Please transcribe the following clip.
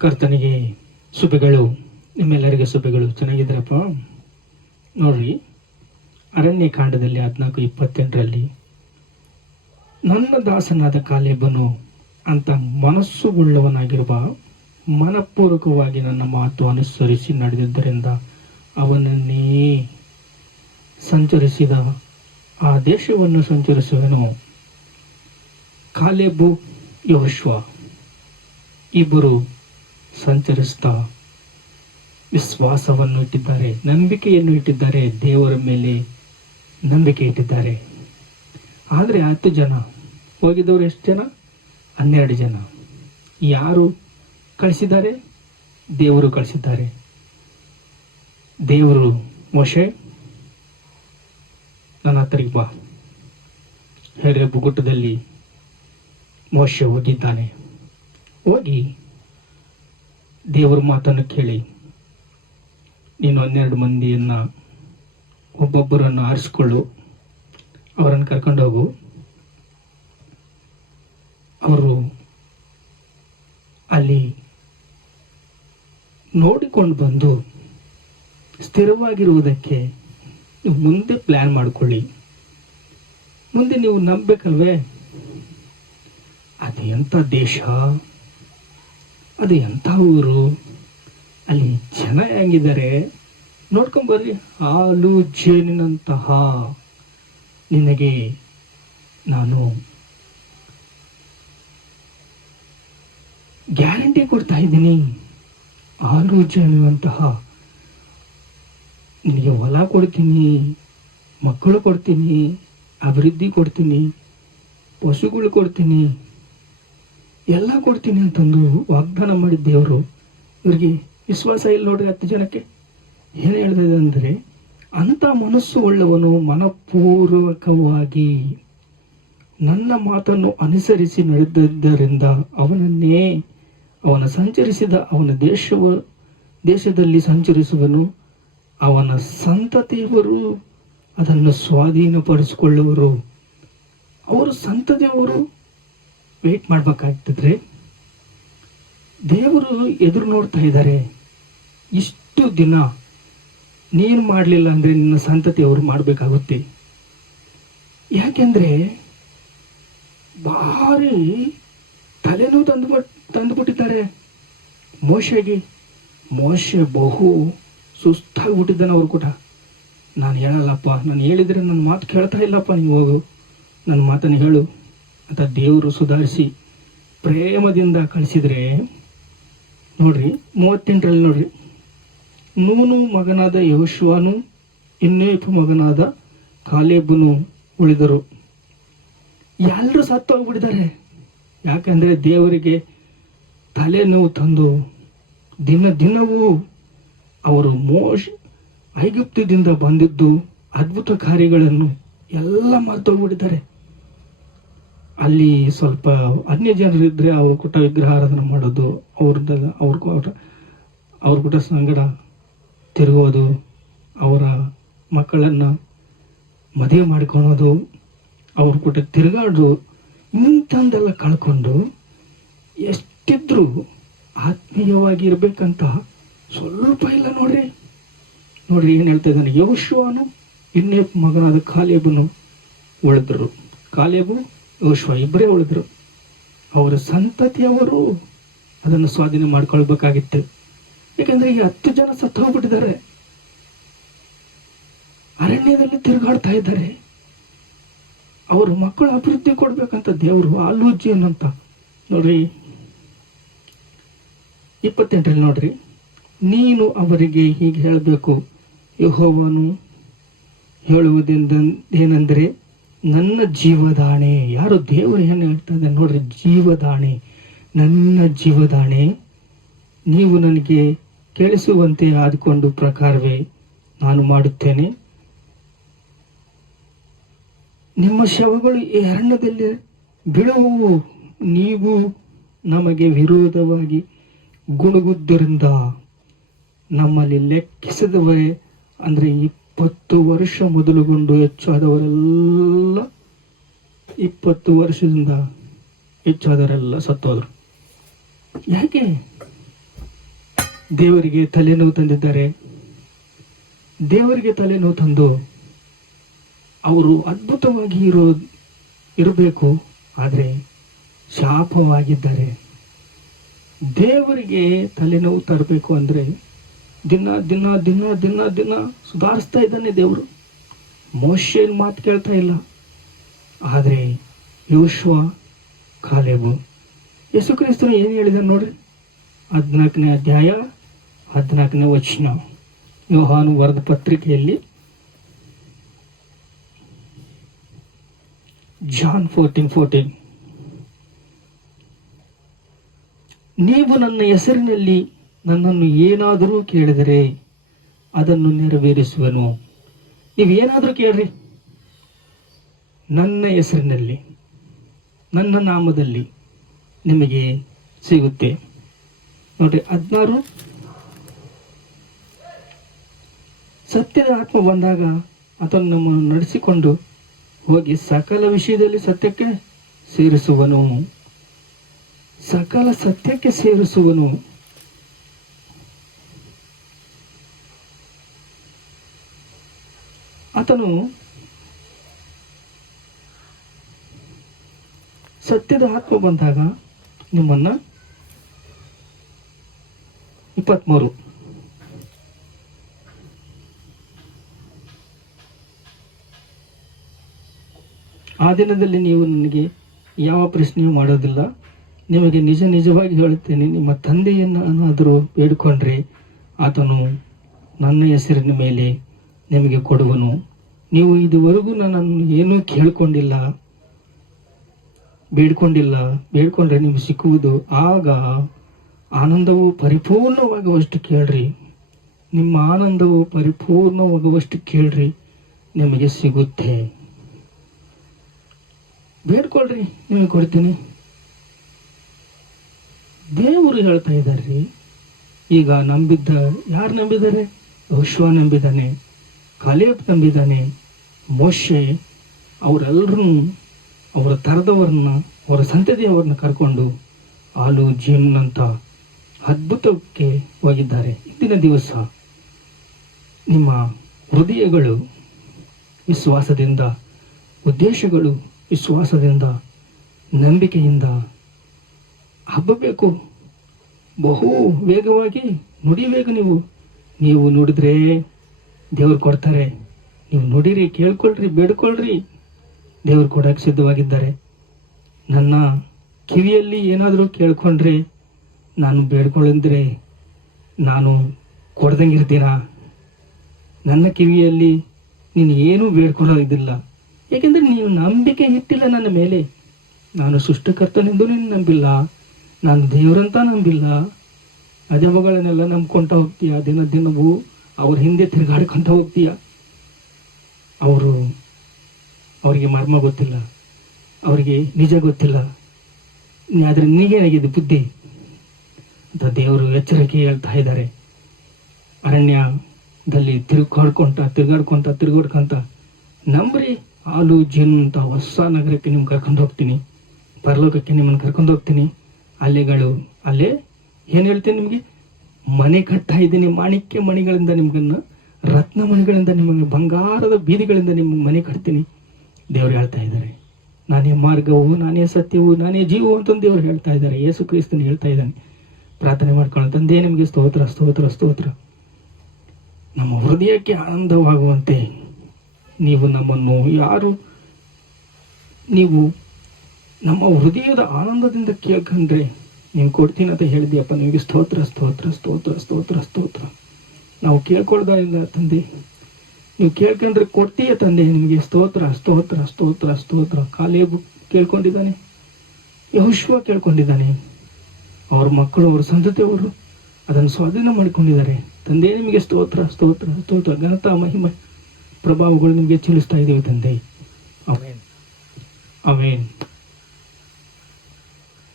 ಕರ್ತನಿಗೆ ಸುಬೆಗಳು ನಿಮ್ಮೆಲ್ಲರಿಗೆ ಸುಬೆಗಳು ಚೆನ್ನಾಗಿದ್ರಪ್ಪ ನೋಡ್ರಿ ಅರಣ್ಯ ಕಾಂಡದಲ್ಲಿ ಹದಿನಾಲ್ಕು, ಇಪ್ಪತ್ತೆಂಟರಲ್ಲಿ ನನ್ನ ದಾಸನಾದ ಕಾಲೇಬನು ಅಂತ ಮನಸ್ಸುಗುಳ್ಳವನಾಗಿರುವ ಮನಪೂರ್ವಕವಾಗಿ ನನ್ನ ಮಾತು ಅನುಸರಿಸಿ ನಡೆದಿದ್ದರಿಂದ ಅವನನ್ನೇ ಸಂಚರಿಸಿದ ಆ ದೇಶವನ್ನು ಸಂಚರಿಸುವನು. ಕಾಲೇಬು ಯೋಶ್ವ ಇಬ್ಬರು ಸಂಚರಿಸ್ತಾ ವಿಶ್ವಾಸವನ್ನು ಇಟ್ಟಿದ್ದಾರೆ, ನಂಬಿಕೆಯನ್ನು ಇಟ್ಟಿದ್ದಾರೆ, ದೇವರ ಮೇಲೆ ನಂಬಿಕೆ ಇಟ್ಟಿದ್ದಾರೆ. ಆದರೆ ಹತ್ತು ಜನ, ಹೋಗಿದ್ದವರು ಎಷ್ಟು ಜನ? ಹನ್ನೆರಡು ಜನ. ಯಾರು ಕಳಿಸಿದ್ದಾರೆ? ದೇವರು ಕಳಿಸಿದ್ದಾರೆ. ದೇವರು, ಮೋಶೆ, ನನ್ನ ಹತ್ತಿರಕ್ಕೆ ಬಾ. ಹೇಳಿದ ಬುಗುಟದಲ್ಲಿ ಮೋಶೆ ಹೋಗಿದ್ದಾನೆ. ಹೋಗಿ ದೇವರ ಮಾತನ್ನು ಕೇಳಿ. ನೀನು ಹನ್ನೆರಡು ಮಂದಿಯನ್ನ ಒಬ್ಬೊಬ್ಬರನ್ನು ಆರಿಸ್ಕೊಳ್ಳು. ಅವರನ್ನು ಕರ್ಕೊಂಡೋಗು ಅವರು ಅಲ್ಲಿ ನೋಡಿಕೊಂಡು ಬಂದು ಸ್ಥಿರವಾಗಿರುವುದಕ್ಕೆ ನೀವು ಮುಂದೆ ಪ್ಲ್ಯಾನ್ ಮಾಡಿಕೊಳ್ಳಿ. ಮುಂದೆ ನೀವು ನಂಬಬೇಕಲ್ವೇ ಅದು ದೇಶ. ಅದು ಎಂಥ ಊರು? ಅಲ್ಲಿ ಜನ ಹೆಂಗಿದ್ದಾರೆ? ನೋಡ್ಕೊಂಬರ್ರಿ ಹಾಲು ಜೇನಿನಂತಹ. ನಿನಗೆ ನಾನು ಗ್ಯಾರಂಟಿ ಕೊಡ್ತಾ ಇದ್ದೀನಿ. ಹಾಲು ಜೇನಿನಂತಹ. ನಿನಗೆ ಹೊಲ ಕೊಡ್ತೀನಿ, ಮಕ್ಕಳು ಕೊಡ್ತೀನಿ, ಅಭಿವೃದ್ಧಿ ಕೊಡ್ತೀನಿ, ಪಶುಗಳು ಕೊಡ್ತೀನಿ. ಎಲ್ಲ ಕೊಡ್ತೀನಿ ಅಂತಂದು ವಾಗ್ದಾನ ಮಾಡಿದ ದೇವರು, ಇವ್ರಿಗೆ ವಿಶ್ವಾಸ ಇಲ್ಲ ನೋಡ್ರಿ ಹತ್ತು ಜನಕ್ಕೆ. ಏನು ಹೇಳಿದೆ ಅಂದರೆ, ಅಂಥ ಮನಸ್ಸು ಉಳ್ಳವನು ಮನಪೂರ್ವಕವಾಗಿ ನನ್ನ ಮಾತನ್ನು ಅನುಸರಿಸಿ ನಡೆದಿದ್ದರಿಂದ ಅವನನ್ನೇ ಅವನ ಸಂಚರಿಸಿದ ಅವನ ದೇಶವ, ದೇಶದಲ್ಲಿ ಸಂಚರಿಸುವನು ಅವನ ಸಂತತಿಯವರು, ಅದನ್ನು ಸ್ವಾಧೀನಪಡಿಸಿಕೊಳ್ಳುವರು. ಅವರು ಸಂತತಿಯವರು ವೇಟ್ ಮಾಡಬೇಕಾಗ್ತದ್ರೆ ದೇವರು ಎದುರು ನೋಡ್ತಾ ಇದ್ದಾರೆ. ಇಷ್ಟು ದಿನ ನೀನು ಮಾಡಲಿಲ್ಲ ಅಂದರೆ ನಿನ್ನ ಸಂತತಿ ಅವರು ಮಾಡಬೇಕಾಗುತ್ತೆ. ಯಾಕೆಂದರೆ ಭಾರಿ ತಲೆನೋವು ತಂದು ತಂದುಬಿಟ್ಟಿದ್ದಾರೆ. ಮೋಶೆಗೆ, ಮೋಶೆ ಬಹು ಸುಸ್ತಾಗ್ಬಿಟ್ಟಿದ್ದಾನೆ ಅವರು ಕೂಡ. ನಾನು ಹೇಳಲ್ಲಪ್ಪ, ನಾನು ಹೇಳಿದರೆ ನನ್ನ ಮಾತು ಕೇಳ್ತಾ ಇಲ್ಲಪ್ಪ ನೀವು ಹೋಗು. ನನ್ನ ಮಾತನ್ನು ಹೇಳು. ಅಂತ ದೇವರು ಸುಧಾರಿಸಿ ಪ್ರೇಮದಿಂದ ಕಳಿಸಿದರೆ, ನೋಡ್ರಿ, ಮೂವತ್ತೆಂಟರಲ್ಲಿ ನೋಡ್ರಿ. ನೂನು ಮಗನಾದ ಯಹೋಶ್ವನು ಇನ್ನೇಪು ಮಗನಾದ ಕಾಲೇಬನು ಉಳಿದರು. ಎಲ್ಲರೂ ಸತ್ತು ಹೋಗ್ಬಿಟ್ಟಿದ್ದಾರೆ. ಯಾಕಂದರೆ ದೇವರಿಗೆ ತಲೆನೋವು ತಂದು ದಿನ ದಿನವೂ ಅವರು ಮೋಶ್ ಐಗುಪ್ತದಿಂದ ಬಂದಿದ್ದು ಅದ್ಭುತ ಕಾರ್ಯಗಳನ್ನು ಎಲ್ಲ ಮರ್ತೋಗ್ಬಿಟ್ಟಿದ್ದಾರೆ. ಅಲ್ಲಿ ಸ್ವಲ್ಪ ಅನ್ಯ ಜನರಿದ್ದರೆ ಅವ್ರ ಕೂಟ ವಿಗ್ರಹಾರಾಧನೆ ಮಾಡೋದು ಅವ್ರದ್ದು ಅವ್ರ ಅವ್ರ ಕೂಟ ಸಂಗಡ ತಿರುಗೋದು, ಅವರ ಮಕ್ಕಳನ್ನು ಮದುವೆ ಮಾಡ್ಕೊಳೋದು, ಅವ್ರ ಕೂಟ ತಿರುಗಾಡೋದು, ಇಂಥದ್ದೆಲ್ಲ ಕಳ್ಕೊಂಡು ಎಷ್ಟಿದ್ರೂ ಆತ್ಮೀಯವಾಗಿ ಇರಬೇಕಂತ ಸ್ವಲ್ಪ ಇಲ್ಲ ನೋಡ್ರಿ. ನೋಡ್ರಿ ಏನು ಹೇಳ್ತಾ ಇದ್ದಾನೆ ಯೋಶುವನು ಇನ್ನೇ ಮಗನಾದ ಕಾಲೇಬನು ಉಳಿದ್ರು. ಕಾಲೇಬು ಯೋಶ್ವ ಇಬ್ಬರೇ ಉಳಿದ್ರು. ಅವರ ಸಂತತಿಯವರು ಅದನ್ನು ಸ್ವಾಧೀನ ಮಾಡ್ಕೊಳ್ಬೇಕಾಗಿತ್ತು. ಯಾಕಂದ್ರೆ ಈ ಹತ್ತು ಜನ ಸತ್ತು ಹೋಗ್ಬಿಟ್ಟಿದ್ದಾರೆ. ಅರಣ್ಯದಲ್ಲಿ ತಿರುಗಾಡ್ತಾ ಇದ್ದಾರೆ. ಅವರು ಮಕ್ಕಳು ಅಭಿವೃದ್ಧಿ ಕೊಡ್ಬೇಕಂತ ದೇವರು ಆಲೋಚಿ ಅಂತ ನೋಡ್ರಿ. ಇಪ್ಪತ್ತೆಂಟರಲ್ಲಿ ನೋಡ್ರಿ. ನೀನು ಅವರಿಗೆ ಹೀಗೆ ಹೇಳಬೇಕು, ಯಹೋವನು ಹೇಳುವುದೆಂದ, ಏನೆಂದರೆ ನನ್ನ ಜೀವದಾಣೆ. ಯಾರು ದೇವರು ಏನು ಹೇಳ್ತದೆ ನೋಡ್ರಿ, ಜೀವದಾಣೆ. ನನ್ನ ಜೀವದಾಣೆ. ನೀವು ನನಗೆ ಕೇಳಿಸುವಂತೆ ಆದ್ಕೊಂಡು ಪ್ರಕಾರವೇ ನಾನು ಮಾಡುತ್ತೇನೆ. ನಿಮ್ಮ ಶವಗಳು ಈ ಅರಣ್ಯದಲ್ಲಿ ಬೀಳುವು ನೀವು ನಮಗೆ ವಿರೋಧವಾಗಿ ಗುಣಗುದ್ದರಿಂದ ನಮ್ಮಲ್ಲಿ ಲೆಕ್ಕಿಸದವರೇ ಅಂದರೆ ಇಪ್ಪತ್ತು ವರ್ಷ ಮೊದಲುಗೊಂಡು ಹೆಚ್ಚಾದವರೆಲ್ಲ ಇಪ್ಪತ್ತು ವರ್ಷದಿಂದ ಹೆಚ್ಚಾದವರೆಲ್ಲ ಸತ್ತೋದ್ರು. ಯಾಕೆ? ದೇವರಿಗೆ ತಲೆನೋವು ತಂದಿದ್ದಾರೆ. ದೇವರಿಗೆ ತಲೆನೋವು ತಂದು ಅವರು ಅದ್ಭುತವಾಗಿ ಇರೋ, ಇರಬೇಕು. ಆದರೆ ಶಾಪವಾಗಿದ್ದಾರೆ ದೇವರಿಗೆ ತಲೆನೋವು ತರಬೇಕು ಅಂದರೆ ದಿನ ದಿನ ದಿನ ದಿನ ದಿನ ಸುಧಾರಿಸ್ತಾ ಇದ್ದಾನೆ ದೇವರು. ಮೋಶೇನ್ ಮಾತು ಕೇಳ್ತಾ ಇಲ್ಲ. ಆದರೆ ಯೋಶ್ವ ಕಾಲೇಬು. ಯೇಸು ಕ್ರಿಸ್ತನು ಏನು ಹೇಳಿದ ನೋಡ್ರಿ? ಹದಿನಾಲ್ಕನೇ ಅಧ್ಯಾಯ, ಹದಿನಾಲ್ಕನೇ ವಚನ. ಯೋಹಾನು ವರದ ಪತ್ರಿಕೆಯಲ್ಲಿ ಜಾನ್ ಫೋರ್ಟೀನ್ ಫೋರ್ಟೀನ್. ನೀವು ನನ್ನ ಹೆಸರಿನಲ್ಲಿ ನನ್ನನ್ನು ಏನಾದರೂ ಕೇಳಿದರೆ ಅದನ್ನು ನೆರವೇರಿಸುವನು. ನೀವು ಏನಾದರೂ ಕೇಳ್ರಿ. ನನ್ನ ಹೆಸರಿನಲ್ಲಿ, ನನ್ನ ನಾಮದಲ್ಲಿ ನಿಮಗೆ ಸಿಗುತ್ತೆ. ನೋಡ್ರಿ, ಹದಿನಾರು. ಸತ್ಯದ ಆತ್ಮ ಬಂದಾಗ ಅದನ್ನು ನಮ್ಮನ್ನು ನಡೆಸಿಕೊಂಡು ಹೋಗಿ ಸಕಲ ವಿಷಯದಲ್ಲಿ ಸತ್ಯಕ್ಕೆ ಸೇರಿಸುವನು. ಸಕಲ ಸತ್ಯಕ್ಕೆ ಸೇರಿಸುವನು. ಆತನು ಸತ್ಯದ ಆತ್ಮ ಬಂದಾಗ ನಿಮ್ಮನ್ನ ಇಪ್ಪತ್ಮೂರು. ಆ ದಿನದಲ್ಲಿ ನೀವು ನನಗೆ ಯಾವ ಪ್ರಶ್ನೆಯೂ ಮಾಡೋದಿಲ್ಲ. ನಿಮಗೆ ನಿಜ ನಿಜವಾಗಿ ಹೇಳುತ್ತೇನೆ, ನಿಮ್ಮ ತಂದೆಯನ್ನು ಆದರೂ ಬೇಡಿಕೊಂಡ್ರೆ ಆತನು ನನ್ನ ಹೆಸರಿನ ಮೇಲೆ ನಿಮಗೆ ಕೊಡುವನು. ನೀವು ಇದುವರೆಗೂ ನನ್ನನ್ನು ಏನೂ ಕೇಳ್ಕೊಂಡಿಲ್ಲ, ಬೇಡ್ಕೊಂಡಿಲ್ಲ, ಬೇಡ್ಕೊಂಡ್ರೆ ನಿಮ್ಗೆ ಸಿಕ್ಕುವುದು. ಆಗ ಆನಂದವು ಪರಿಪೂರ್ಣವಾಗುವಷ್ಟು ಕೇಳ್ರಿ. ನಿಮ್ಮ ಆನಂದವು ಪರಿಪೂರ್ಣವಾಗುವಷ್ಟು ಕೇಳ್ರಿ. ನಿಮಗೆ ಸಿಗುತ್ತೆ. ಬೇಡ್ಕೊಳ್ರಿ, ನಿಮಗೆ ಕೊಡ್ತೀನಿ. ದೇವರು ಹೇಳ್ತಾ ಇದ್ದಾರೆ ಈಗ ನಂಬಿದ್ದ, ಯಾರು ನಂಬಿದ್ದಾರೆ? ಯೋಶ್ವ ನಂಬಿದ್ದಾನೆ. ಕಾಲೇಬ್ ನಂಬಿದ್ದಾನೆ ಮೋಶೆ ಅವರೆಲ್ಲರೂ ಅವರ ಥರದವ್ರನ್ನ, ಅವರ ಸಂತತಿಯವ್ರನ್ನ ಕರ್ಕೊಂಡು ಹಾಲು ಜೀವನಂತ ಅದ್ಭುತಕ್ಕೆ ಹೋಗಿದ್ದಾರೆ. ಇಂದಿನ ದಿವಸ ನಿಮ್ಮ ಹೃದಯಗಳು ವಿಶ್ವಾಸದಿಂದ, ಉದ್ದೇಶಗಳು ವಿಶ್ವಾಸದಿಂದ, ನಂಬಿಕೆಯಿಂದ ಹಬ್ಬಬೇಕು. ಬಹು ವೇಗವಾಗಿ ನುಡಿಬೇಕು ನೀವು. ನೀವು ನುಡಿದ್ರೆ ದೇವ್ರು ಕೊಡ್ತಾರೆ. ನೀವು ನೋಡಿರಿ, ಕೇಳ್ಕೊಳ್ರಿ, ಬೇಡ್ಕೊಳ್ರಿ. ದೇವ್ರು ಕೊಡಕ್ಕೆ ಸಿದ್ಧವಾಗಿದ್ದಾರೆ. ನನ್ನ ಕಿವಿಯಲ್ಲಿ ಏನಾದರೂ ಕೇಳ್ಕೊಂಡ್ರೆ ನಾನು ಬೇಡ್ಕೊಳ್ಳಂದ್ರೆ ನಾನು ಕೊಡ್ದಂಗಿರ್ತೀನ? ನನ್ನ ಕಿವಿಯಲ್ಲಿ ನೀನು ಏನೂ ಬೇಡ್ಕೊಳ್ಳೋದಿಲ್ಲ ಏಕೆಂದರೆ ನೀನು ನಂಬಿಕೆ ಇಟ್ಟಿಲ್ಲ ನನ್ನ ಮೇಲೆ. ನಾನು ಸೃಷ್ಟಿಕರ್ತನೆಂದು ನೀನು ನಂಬಿಲ್ಲ. ನಾನು ದೇವರಂತ ನಂಬಿಲ್ಲ. ಅಜಮಗಳನ್ನೆಲ್ಲ ನಂಬ್ಕೊಂತ ಹೋಗ್ತೀಯ ದಿನ ದಿನವೂ? ಅವ್ರ ಹಿಂದೆ ತಿರುಗಾಡ್ಕೊಂತ ಹೋಗ್ತೀಯ? ಅವರು ಅವರಿಗೆ ಮರ್ಮ ಗೊತ್ತಿಲ್ಲ. ಅವರಿಗೆ ನಿಜ ಗೊತ್ತಿಲ್ಲ. ಆದರೆ ನಿನಗೇನಾಗಿದೆ ಬುದ್ಧಿ? ಅಂತ ದೇವರು ಎಚ್ಚರಿಕೆ ಹೇಳ್ತಾ ಇದ್ದಾರೆ. ಅರಣ್ಯದಲ್ಲಿ ತಿರುಗಾಡ್ಕೊಂತ ತಿರುಗಾಡ್ಕೊಂತ ತಿರುಗಾಡ್ಕೊಂತ ನಂಬ್ರಿ ಹಾಲು, ಜೇನು ಅಂತ ಹೊಸ ನಗರಕ್ಕೆ ನಿಮ್ಗೆ ಕರ್ಕೊಂಡು ಹೋಗ್ತೀನಿ. ಪರಲೋಕಕ್ಕೆ ನಿಮ್ಮನ್ನು ಕರ್ಕೊಂಡು ಹೋಗ್ತೀನಿ. ಅಲೆಗಳು ಅಲ್ಲೇ ಏನು ಹೇಳ್ತೀನಿ ನಿಮಗೆ? ಮನೆ ಕಟ್ತಾ ಇದ್ದೀನಿ, ಮಾಣಿಕ್ಯ ಮಣಿಗಳಿಂದ ನಿಮ್ಗನ್ನು, ರತ್ನ ಮಣಿಗಳಿಂದ ನಿಮಗೆ, ಬಂಗಾರದ ಬೀದಿಗಳಿಂದ ನಿಮ್ಗೆ ಮನೆ ಕಟ್ತೀನಿ, ದೇವರು ಹೇಳ್ತಾ ಇದ್ದಾರೆ. ನಾನೇ ಮಾರ್ಗವು, ನಾನೇ ಸತ್ಯವು, ನಾನೇ ಜೀವು ಅಂತಂದು ದೇವರು ಹೇಳ್ತಾ ಇದ್ದಾರೆ. ಯೇಸು ಕ್ರಿಸ್ತನ ಹೇಳ್ತಾ ಇದ್ದಾನೆ. ಪ್ರಾರ್ಥನೆ ಮಾಡ್ಕೊಳ್ಳೋ ತಂದೆ, ನಿಮಗೆ ಸ್ತೋತ್ರ ಸ್ತೋತ್ರ ಸ್ತೋತ್ರ. ನಮ್ಮ ಹೃದಯಕ್ಕೆ ಆನಂದವಾಗುವಂತೆ ನೀವು ನಮ್ಮನ್ನು ಯಾರು, ನೀವು ನಮ್ಮ ಹೃದಯದ ಆನಂದದಿಂದ ಕೇಳ್ಕೊಂಡ್ರೆ ನೀವು ಕೊಡ್ತೀನಿ ಅಂತ ಹೇಳಿದ್ಯಪ್ಪ. ನಿಮಗೆ ಸ್ತೋತ್ರ ಸ್ತೋತ್ರ ಸ್ತೋತ್ರ ಸ್ತೋತ್ರ ಸ್ತೋತ್ರ. ನಾವು ಕೇಳ್ಕೊಳ್ದ ಇಲ್ಲ ತಂದೆ. ನೀವು ಕೇಳ್ಕೊಂಡ್ರೆ ಕೊಡ್ತೀಯ ತಂದೆ. ನಿಮಗೆ ಸ್ತೋತ್ರ ಸ್ತೋತ್ರ ಸ್ತೋತ್ರ ಸ್ತೋತ್ರ. ಕಾಲೇಬು ಕೇಳ್ಕೊಂಡಿದ್ದಾನೆ. ಯಹುಶ್ವ ಕೇಳ್ಕೊಂಡಿದ್ದಾನೆ. ಅವ್ರ ಮಕ್ಕಳು ಅವ್ರ ಸಂತತಿಯವರು ಅದನ್ನು ಸ್ವಾಧೀನ ಮಾಡಿಕೊಂಡಿದ್ದಾರೆ. ತಂದೆ ನಿಮಗೆ ಸ್ತೋತ್ರ ಸ್ತೋತ್ರ ಸ್ತೋತ್ರ. ಘನತ ಮಹಿಮೆ ಪ್ರಭಾವಗಳು ನಿಮಗೆ ತಿಳಿಸ್ತಾ ಇದ್ದೀವಿ ತಂದೆ. ಅವೇನ್ ಅವೇನ್